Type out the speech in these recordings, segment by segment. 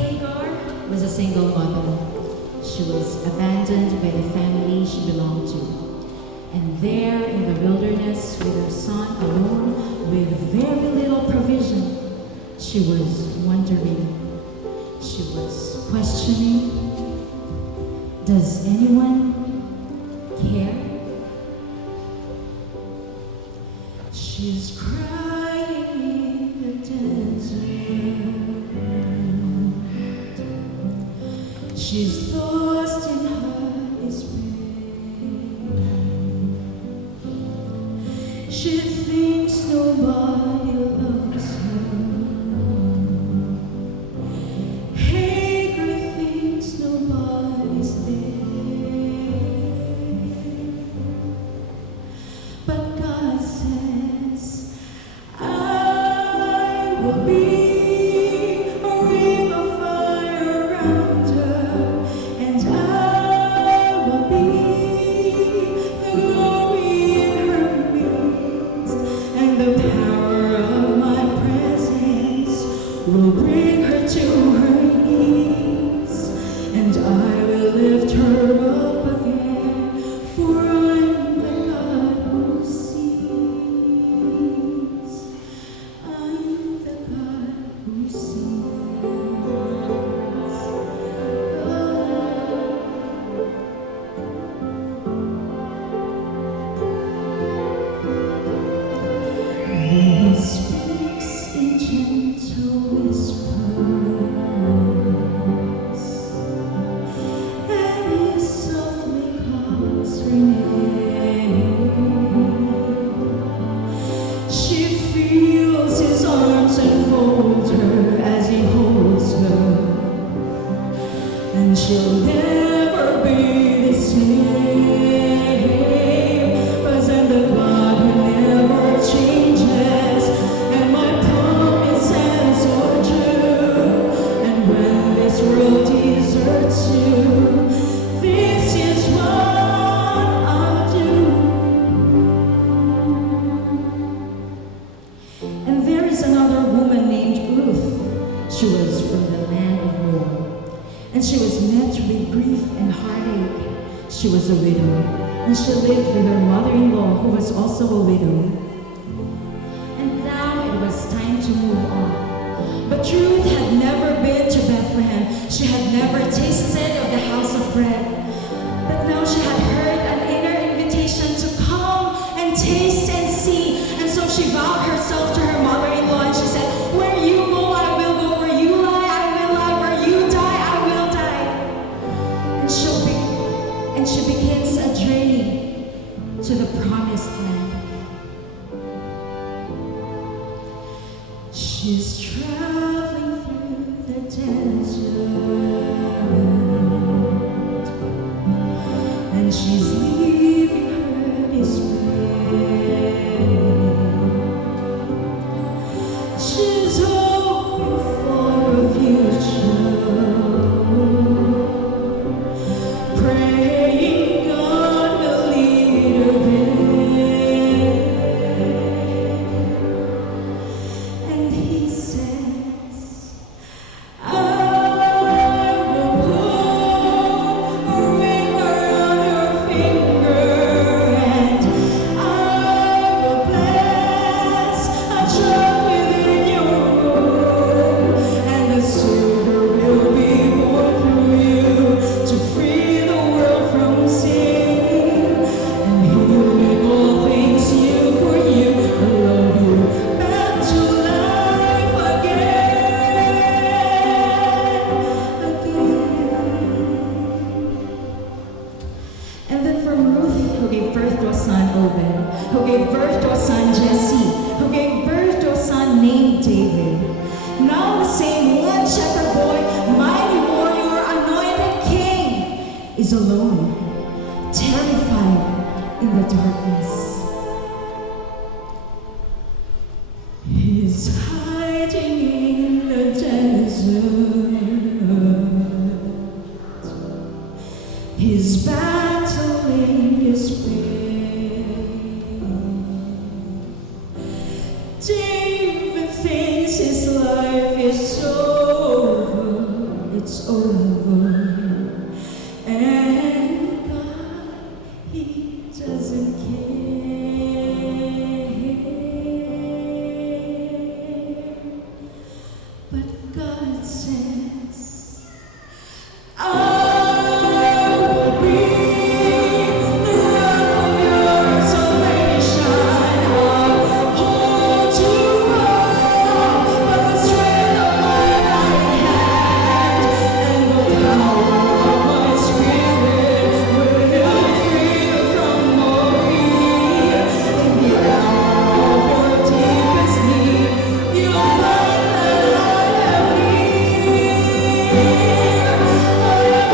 Hagar was a single mother. She was abandoned by the family she belonged to. And there in the wilderness with her son alone, with very little provision, she was wondering, she was questioning, does anyone care? She's crying in the desert. She's lost in her despair. She thinks nobody loves her. Hagar thinks nobody's there. But God says, I will be a ring of fire around her, and I will be the glory in her midst, and the power of my presence will bring her to her knees, and I will lift her up again, for I'm the God who sees. I'm the God who sees. He speaks in gentle whispers, and he softly calls her name. She feels his arms enfold her as he holds her, and she'll never be the same. 'Cause I'm the God who never changes, and my promises are true. And when this world deserts you, this is what I'll do. And there is another woman named Ruth. She was from the land of Moab, and she was met with grief and heartache. She was a widow, and she lived with her mother-in-law, who was also a widow. And now it was time to move on. But Ruth had never been to Bethlehem. She had never tasted of the house of bread. But now she had heard an inner invitation to come and taste and see. And so she vowed herself to her mother-in-law, and she said, where you go, I will go. Where you lie, I will lie. Where you die, I will die. And she begins a journey to the promised land. She's traveling through the desert, and she's leaving her despair. She's hoping for a future, praying God will lead her there. And he says, I will put a ring around your finger, and I will bless a child within your womb, and the silver will be born through you to free the world from sin. And he'll make all things new for you, and love you back to life again. And then from Ruth, who gave birth to a son, Obed, who gave birth to a son, Jesse, who gave birth to a son named David. Now the same one shepherd boy, mighty warrior, anointed king, is alone, terrified in the darkness. He's hiding in the desert. He's battling his pain. David thinks his life is over. over. And God, He doesn't care. But God says, I will be the rock of your salvation. I'll hold you up by the strength of my right hand, and the power of my spirit will free you from all fear. In the hour of your deepest need, you'll find that I am near. I am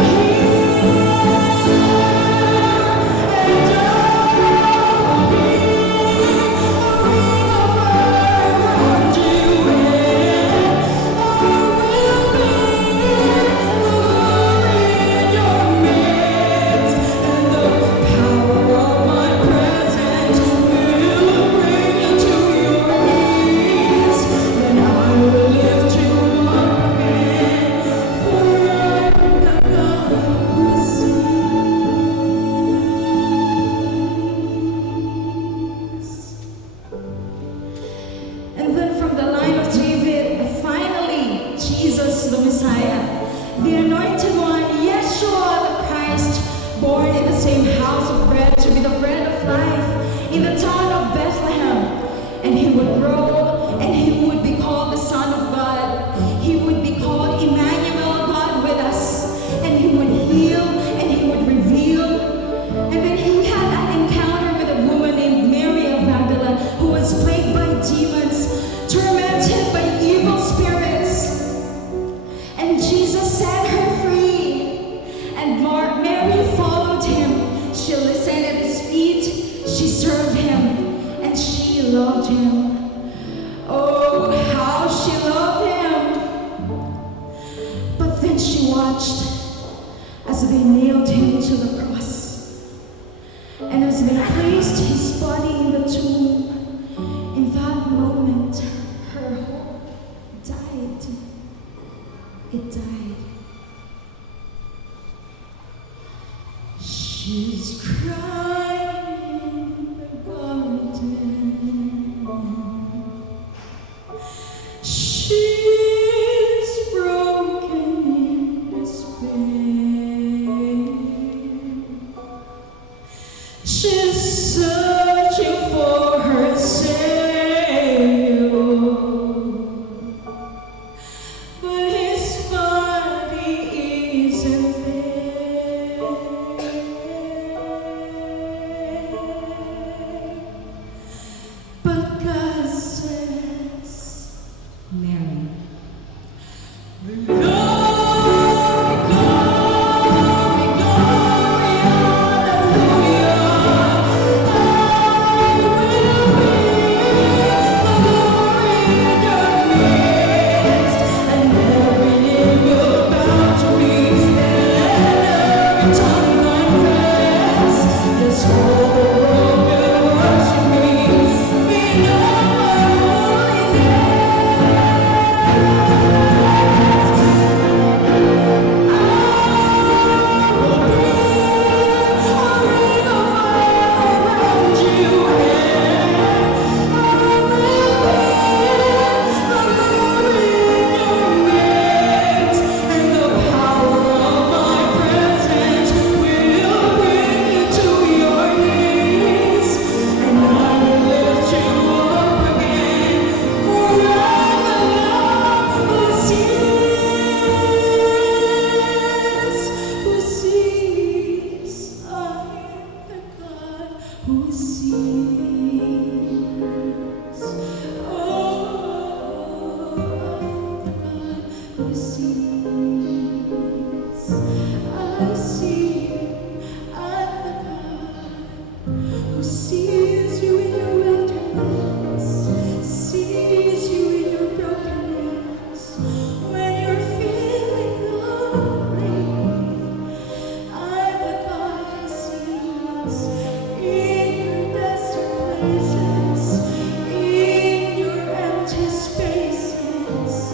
And then from the line of David, finally, Jesus the Messiah, the Anointed One, Yeshua the Christ, born in the same house of bread to be the bread of life in the town of Bethlehem. And He would grow, and He would be called the Son of God. He would be called Emmanuel, God with us. And He would heal, and He would reveal. And then He had an encounter with a woman named Mary of Magdala, who was plagued by demons, tormented by evil spirits. And Jesus set her free. And Mary followed Him. She listened at His feet. She served Him. And she loved Him. Oh, how she loved Him. But then she watched as they nailed Him to the cross. And as they placed His body in the tomb, in that moment, her hope died. It died. She's crying in the garden. She's broken in despair. She's searching for her Savior, but His body isn't there. But God says, Mary, glory, glory, glory, hallelujah. I will be glory in your midst, and every knee will bow to me, and every tongue confess. Yes, all the world will worship me. We know my holy in your empty spaces.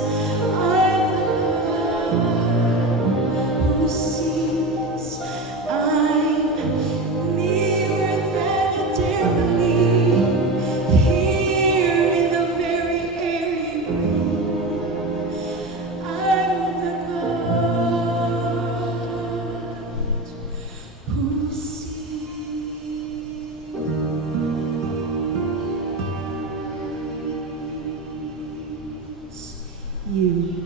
I'm the God. you.